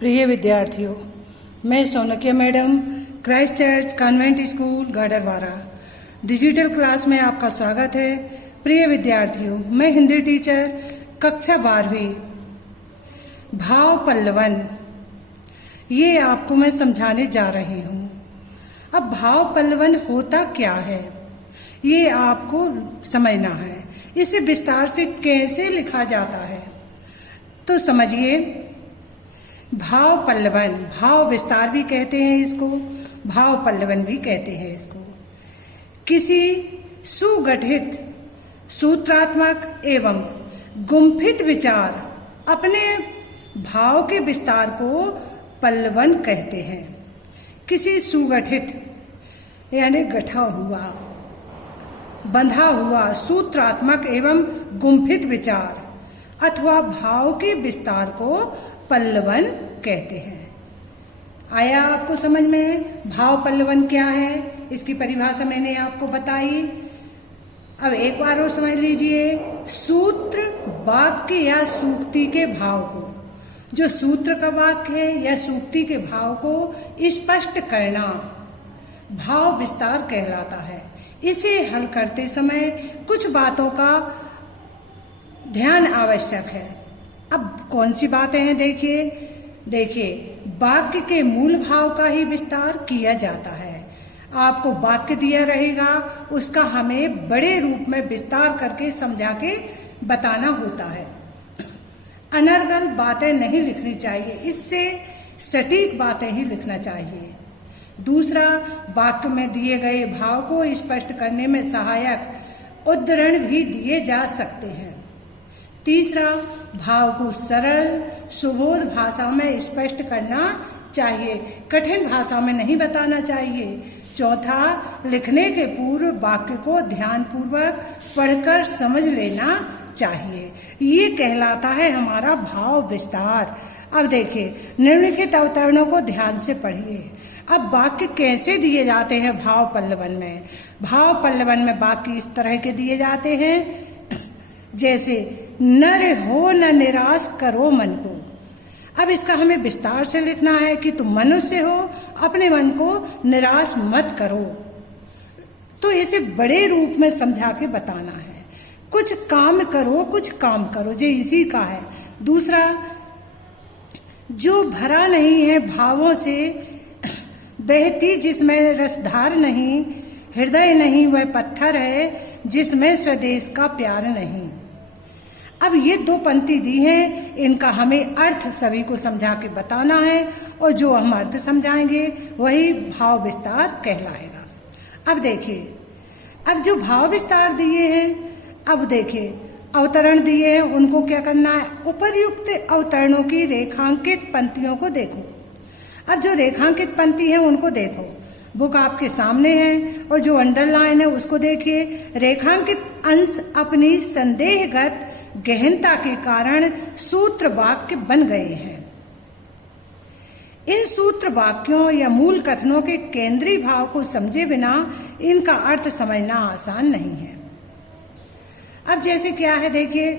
प्रिय विद्यार्थियों, मैं Sonkiya madam Christ church convent school Gadarwara digital class में आपका स्वागत है। प्रिय विद्यार्थियों, मैं हिंदी टीचर कक्षा 12वीं भाव पल्लवन ये आपको मैं समझाने जा रही हूँ। अब भाव पल्लवन होता क्या है ये आपको समझना है। इसे विस्तार से कैसे लिखा जाता है तो समझिए। भाव पल्लवन, भाव विस्तार भी कहते हैं इसको, भाव पल्लवन भी कहते हैं इसको। किसी सुगठित सूत्रात्मक एवं गुम्फित विचार अपने भाव के विस्तार को पल्लवन कहते हैं। किसी सुगठित यानी गठा हुआ, बंधा हुआ सूत्रात्मक एवं गुम्फित विचार अथवा भाव के विस्तार को पल्लवन कहते हैं। आया आपको समझ में भाव पल्लवन क्या है? इसकी परिभाषा मैंने आपको बताई। अब एक बार और समझ लीजिए। सूत्र वाक्य या सूक्ति के भाव को, जो सूत्र का वाक्य है या सूक्ति के भाव को स्पष्ट करना भाव विस्तार कहलाता है। इसे हल करते समय कुछ बातों का ध्यान आवश्यक है। अब कौन सी बातें हैं देखिए, वाक्य के मूल भाव का ही विस्तार किया जाता है। आपको वाक्य दिया रहेगा, उसका हमें बड़े रूप में विस्तार करके समझा के बताना होता है। अनर्गल बातें नहीं लिखनी चाहिए, इससे सटीक बातें ही लिखना चाहिए। दूसरा, वाक्य में दिए गए भाव को स्पष्ट करने में सहायक उद्धरण भी दिए जा सकते हैं। तीसरा, भाव को सरल सुबोध भाषा में स्पष्ट करना चाहिए, कठिन भाषा में नहीं बताना चाहिए। चौथा, लिखने के पूर्व वाक्य को ध्यानपूर्वक पढ़कर समझ लेना चाहिए। ये कहलाता है हमारा भाव विस्तार। अब देखिए, निम्नलिखित अवतरणों को ध्यान से पढ़िए। अब वाक्य कैसे दिए जाते हैं भाव पल्लवन में? भाव पल्लवन में वाक्य इस तरह के दिए जाते हैं जैसे नर हो न निराश करो मन को। अब इसका हमें विस्तार से लिखना है कि तुम मनुष्य हो, अपने मन को निराश मत करो। तो इसे बड़े रूप में समझा के बताना है। कुछ काम करो, कुछ काम करो, ये इसी का है। दूसरा, जो भरा नहीं है भावों से बहती जिसमें रसधार नहीं, हृदय नहीं वह पत्थर है जिसमें स्वदेश का प्यार नहीं। अब ये दो पंक्ति दी हैं, इनका हमें अर्थ सभी को समझा के बताना है और जो हम अर्थ समझाएंगे वही भाव विस्तार कहलाएगा। अब देखिए, अब जो भाव विस्तार दिए हैं, अब देखिए अवतरण दिए हैं, उनको क्या करना है? उपर्युक्त अवतरणों की रेखांकित पंक्तियों को देखो। अब जो रेखांकित पंक्ति है उनको देखो, बुक आपके सामने है और जो अंडरलाइन है उसको देखिए। रेखांकित अंश अपनी संदेहगत गहनता के कारण सूत्र वाक्य बन गए हैं। इन सूत्र वाक्यों या मूल कथनों के केंद्रीय भाव को समझे बिना इनका अर्थ समझना आसान नहीं है। अब जैसे क्या है देखिए,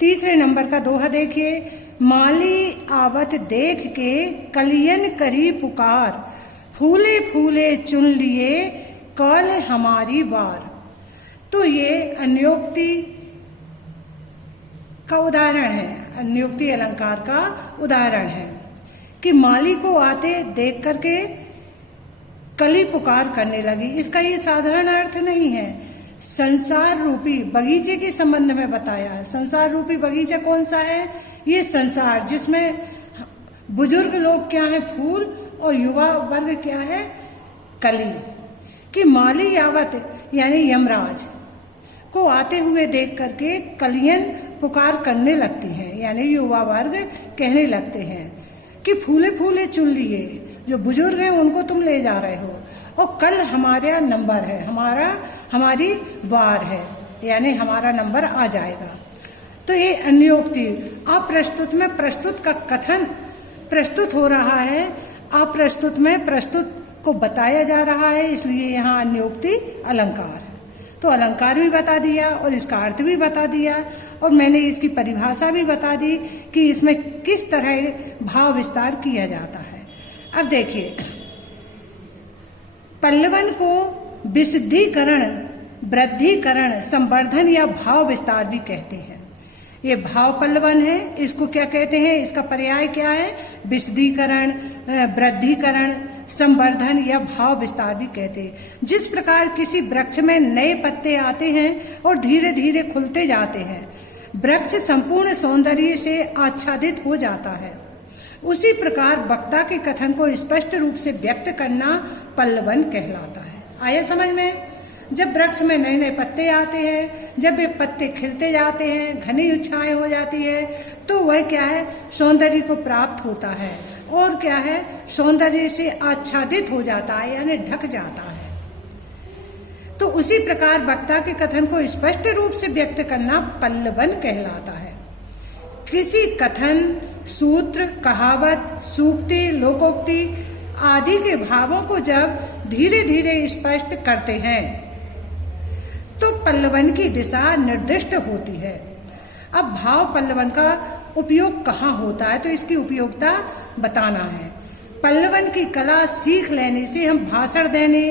तीसरे नंबर का दोहा देखिए। माली आवत देख के कलियन करी पुकार, फूले फूले चुन लिए कल हमारी बार। तो ये अन्योक्ति का उदाहरण है, अन्योक्ति अलंकार का उदाहरण है कि माली को आते देख करके कली पुकार करने लगी। इसका ये साधारण अर्थ नहीं है। संसार रूपी बगीचे के संबंध में बताया है। संसार रूपी बगीचा कौन सा है? ये संसार जिसमें बुजुर्ग लोग क्या है? फूल, और युवा वर्ग क्या है? कली। कि माली यावत यानी यमराज को आते हुए देख करके कलियन पुकार करने लगती हैं, यानी युवा वर्ग कहने लगते हैं कि फूले फूले चुन लिए, जो बुजुर्ग हैं उनको तुम ले जा रहे हो और कल हमारा नंबर है, हमारी वार है, यानी हमारा नंबर आ जाएगा। तो ये अन्योक्ति अप्रस्तुत में प्रस्तुत का कथन प्रस्तुत हो रहा है, अप्रस्तुत में प्रस्तुत को बताया जा रहा है, इसलिए यहाँ अन्योक्ति अलंकार है। तो अलंकार भी बता दिया और इसका अर्थ भी बता दिया और मैंने इसकी परिभाषा भी बता दी कि इसमें किस तरह भाव विस्तार किया जाता है। अब देखिए, पल्लवन को विशुद्धीकरण, वृद्धिकरण, संवर्धन या भाव विस्तार भी कहते हैं। ये भाव पल्लवन है, इसको क्या कहते हैं, इसका पर्याय क्या है, विशुद्धीकरण, वृद्धिकरण, संवर्धन या भाव विस्तार भी कहते हैं। जिस प्रकार किसी वृक्ष में नए पत्ते आते हैं और धीरे धीरे खुलते जाते हैं, वृक्ष संपूर्ण सौंदर्य से आच्छादित हो जाता है, उसी प्रकार वक्ता के कथन को स्पष्ट रूप से व्यक्त करना पल्लवन कहलाता है। आया समझ में? जब वृक्ष में नए नए पत्ते आते हैं, जब वे पत्ते खिलते जाते हैं, घनी छाएं हो जाती है, तो वह क्या है, सौंदर्य को प्राप्त होता है और क्या है, सौंदर्य से आच्छादित हो जाता है, यानी ढक जाता है। तो उसी प्रकार वक्ता के कथन को स्पष्ट रूप से व्यक्त करना पल्लवन कहलाता है। किसी कथन, सूत्र, कहावत, सूक्ति, लोकोक्ति आदि के भावों को जब धीरे धीरे स्पष्ट करते हैं तो पल्लवन की दिशा निर्दिष्ट होती है। अब भाव पल्लवन का उपयोग कहाँ होता है, तो इसकी उपयोगिता बताना है। पल्लवन की कला सीख लेने से हम भाषण देने,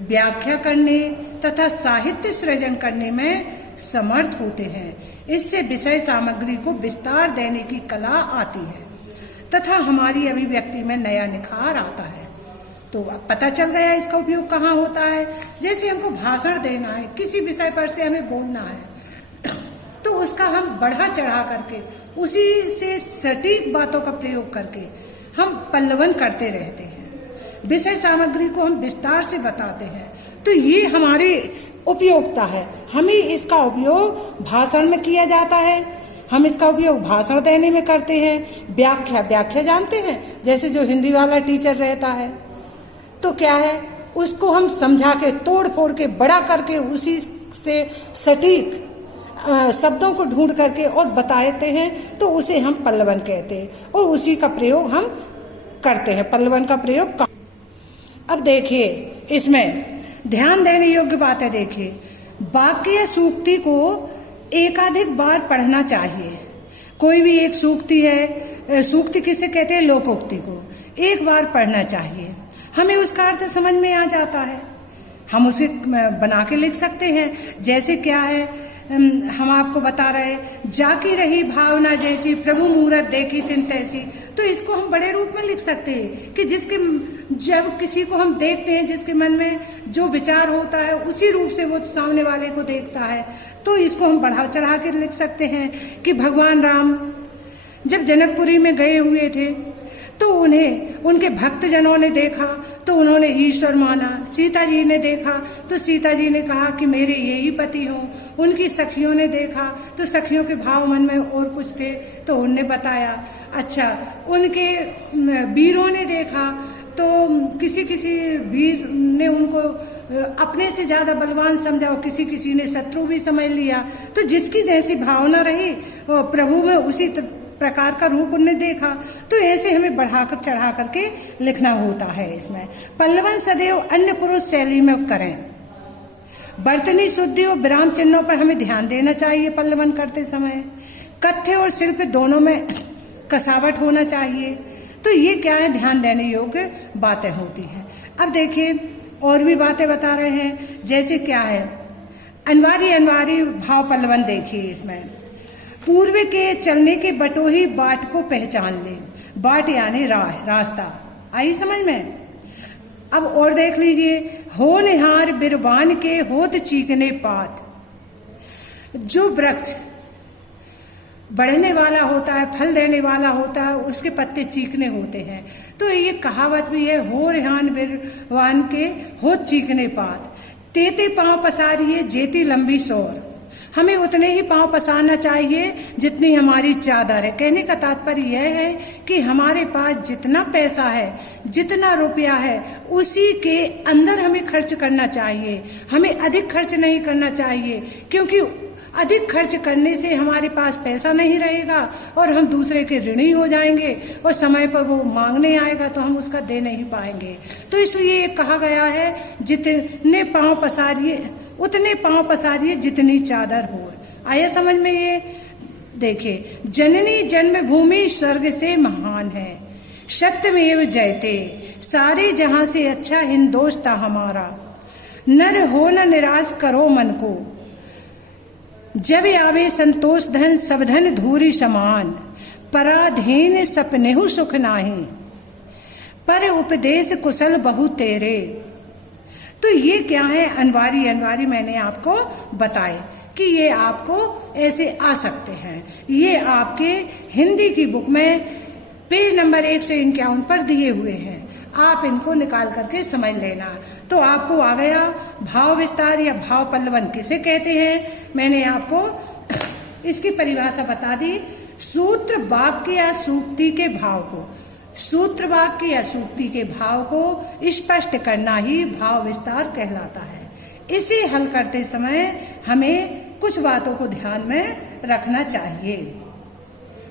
व्याख्या करने तथा साहित्य सृजन करने में समर्थ होते हैं। इससे विषय सामग्री को विस्तार देने की कला आती है तथा हमारी अभिव्यक्ति में नया निखार आता है। तो अब पता चल गया इसका उपयोग कहाँ होता है। जैसे हमको भाषण देना है, किसी विषय पर से हमें बोलना है, तो उसका हम बढ़ा चढ़ा करके, उसी से सटीक बातों का प्रयोग करके हम पल्लवन करते रहते हैं। विषय सामग्री को हम विस्तार से बताते हैं। तो ये हमारी उपयोगिता है। हमें इसका उपयोग भाषण में किया जाता है, हम इसका उपयोग भाषण देने में करते हैं। व्याख्या जानते हैं, जैसे जो हिंदी वाला टीचर रहता है तो क्या है, उसको हम समझा के, तोड़ फोड़ के, बड़ा करके, उसी से सटीक शब्दों को ढूंढ करके और बताते हैं, तो उसे हम पल्लवन कहते हैं और उसी का प्रयोग हम करते हैं। पल्लवन का प्रयोग अब देखिए, इसमें ध्यान देने योग्य बात है। देखिए, वाक्य या सूक्ति को एकाधिक बार पढ़ना चाहिए। कोई भी एक सूक्ति है, सूक्ति किसे कहते हैं, लोकोक्ति को एक बार पढ़ना चाहिए। हमें उसका अर्थ समझ में आ जाता है, हम उसे बना के लिख सकते हैं। जैसे क्या है, हम आपको बता रहे, जाकी रही भावना जैसी प्रभु मूरत देखी तिन तैसी। तो इसको हम बड़े रूप में लिख सकते हैं कि जिसके, जब किसी को हम देखते हैं, जिसके मन में जो विचार होता है उसी रूप से वो सामने वाले को देखता है। तो इसको हम बढ़ा चढ़ा के लिख सकते हैं कि भगवान राम जब जनकपुरी में गए हुए थे तो उन्हें उनके भक्तजनों ने देखा तो उन्होंने ईश्वर माना। सीता जी ने देखा तो सीता जी ने कहा कि मेरे यही पति हों। उनकी सखियों ने देखा तो सखियों के भाव मन में और कुछ थे तो उनने बताया। अच्छा, उनके वीरों ने देखा तो किसी किसी वीर ने उनको अपने से ज्यादा बलवान समझा और किसी किसी ने शत्रु भी समझ लिया। तो जिसकी जैसी भावना रही प्रभु में, उसी प्रकार का रूप उन्होंने देखा। तो ऐसे हमें बढ़ाकर चढ़ा करके लिखना होता है। इसमें पल्लवन सदैव अन्य पुरुष शैली में करें। बर्तनी शुद्धि और विराम चिन्हों पर हमें ध्यान देना चाहिए पल्लवन करते समय। कथ्य और शिल्प दोनों में कसावट होना चाहिए। तो ये क्या है, ध्यान देने योग्य बातें होती हैं। अब देखिए और भी बातें बता रहे हैं, जैसे क्या है, अनवारी भाव पल्लवन देखिए। इसमें पूर्व के चलने के बटोही बाट को पहचान ले। बाट यानी राह, रास्ता। आई समझ में? अब और देख लीजिए, हो निहार बिरवान के होत चीकने पात। जो वृक्ष बढ़ने वाला होता है, फल देने वाला होता है, उसके पत्ते चीकने होते हैं। तो ये कहावत भी है, हो रिहान बिरवान के होत चीकने पात। तेते पांव पसारिए जेती लंबी सौर। हमें उतने ही पांव पसारना चाहिए जितनी हमारी चादर है। कहने का तात्पर्य यह है कि हमारे पास जितना पैसा है, जितना रुपया है, उसी के अंदर हमें खर्च करना चाहिए। हमें अधिक खर्च नहीं करना चाहिए, क्योंकि अधिक खर्च करने से हमारे पास पैसा नहीं रहेगा और हम दूसरे के ऋणी हो जाएंगे और समय पर वो मांगने आएगा तो हम उसका दे नहीं पाएंगे। तो इसलिए कहा गया है, जितने पांव पसारिए उतने पांव पसारिए जितनी चादर हो। आया समझ में ये? देखिए, जननी जन्मभूमि स्वर्ग से महान है, सत्यमेव जयते, सारे जहां से अच्छा हिंदोस्ता हमारा। नर हो न निराश करो मन को, जब आवे संतोष धन सब धन धूरी समान। पराधीन सपनेहु सुख नाही, पर उपदेश कुशल बहु तेरे। तो ये क्या है? अनवारी मैंने आपको बताए कि ये आपको ऐसे आ सकते हैं। ये आपके हिंदी की बुक में पेज नंबर 151 पर दिए हुए हैं, आप इनको निकाल करके समझ लेना। तो आपको आ गया भाव विस्तार या भाव पल्लवन किसे कहते हैं। मैंने आपको इसकी परिभाषा बता दी। सूत्र वाक्य या सूक्ति के भाव को, सूत्र वाक्य या सूक्ति के भाव को स्पष्ट करना ही भाव विस्तार कहलाता है। इसे हल करते समय हमें कुछ बातों को ध्यान में रखना चाहिए।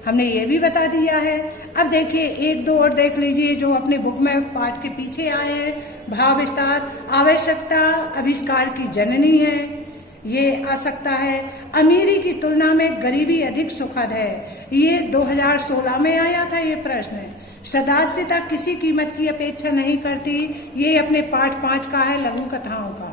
हमने ये भी बता दिया है। अब देखिए, एक दो और देख लीजिए जो अपने बुक में पाठ के पीछे आए हैं। भाव विस्तार, आवश्यकता आविष्कार की जननी है, ये आ सकता है। अमीरी की तुलना में गरीबी अधिक सुखद है, ये 2016 में आया था ये प्रश्न। सदास्यता किसी कीमत की अपेक्षा नहीं करती, ये अपने पाठ 5 का है, लघु कथाओं का।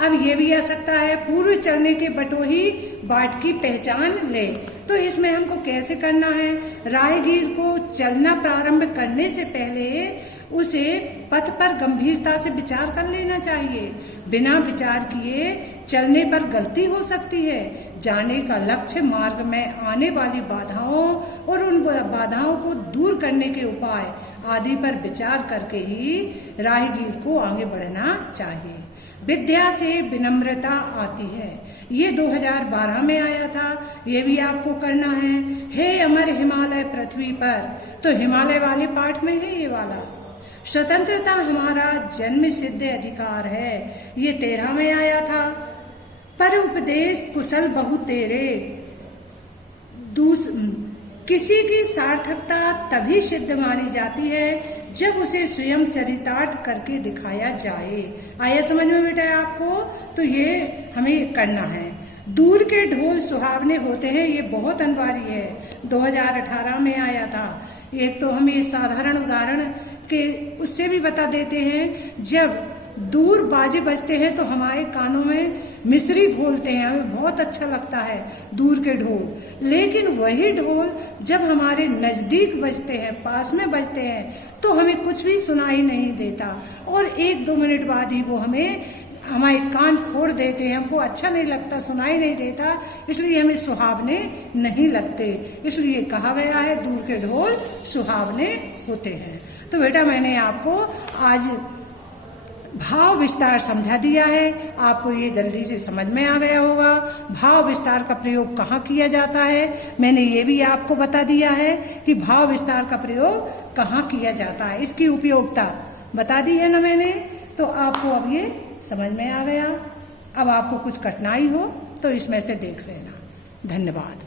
अब ये भी आ सकता है, पूर्व चलने के बटोही बाट की पहचान ले। तो इसमें हमको कैसे करना है? राहगीर को चलना प्रारंभ करने से पहले उसे पथ पर गंभीरता से विचार कर लेना चाहिए। बिना विचार किए चलने पर गलती हो सकती है। जाने का लक्ष्य, मार्ग में आने वाली बाधाओं और उन बाधाओं को दूर करने के उपाय आदि पर विचार करके ही राहगीर को आगे बढ़ना चाहिए। विद्या से विनम्रता आती है, ये 2012 में आया था, ये भी आपको करना है। हे अमर हिमालय पृथ्वी पर, तो हिमालय वाले पाठ में है ये वाला। स्वतंत्रता हमारा जन्म सिद्ध अधिकार है, ये 13 में आया था। पर उपदेश कुशल बहु तेरे, किसी की सार्थकता तभी सिद्ध मानी जाती है जब उसे स्वयं चरितार्थ करके दिखाया जाए। आया समझ में बेटा आपको? तो ये हमें करना है। दूर के ढोल सुहावने होते हैं, ये बहुत अनिवार्य है, 2018 में आया था। एक तो हम ये साधारण उदाहरण के उससे भी बता देते हैं, जब दूर बाजे बजते हैं तो हमारे कानों में मिसरी बोलते हैं, हमें बहुत अच्छा लगता है दूर के ढोल। लेकिन वही ढोल जब हमारे नजदीक बजते हैं, पास में बजते हैं, तो हमें कुछ भी सुनाई नहीं देता और 1-2 मिनट बाद ही वो हमारे कान फोड़ देते हैं, हमको अच्छा नहीं लगता, सुनाई नहीं देता, इसलिए हमें सुहावने नहीं लगते। इसलिए कहा गया है दूर के ढोल सुहावने होते हैं। तो बेटा मैंने आपको आज भाव विस्तार समझा दिया है, आपको ये जल्दी से समझ में आ गया होगा। भाव विस्तार का प्रयोग कहाँ किया जाता है, मैंने ये भी आपको बता दिया है कि भाव विस्तार का प्रयोग कहाँ किया जाता है, इसकी उपयोगिता बता दी है ना मैंने। तो आपको अब ये समझ में आ गया। अब आपको कुछ कठिनाई हो तो इसमें से देख लेना। धन्यवाद।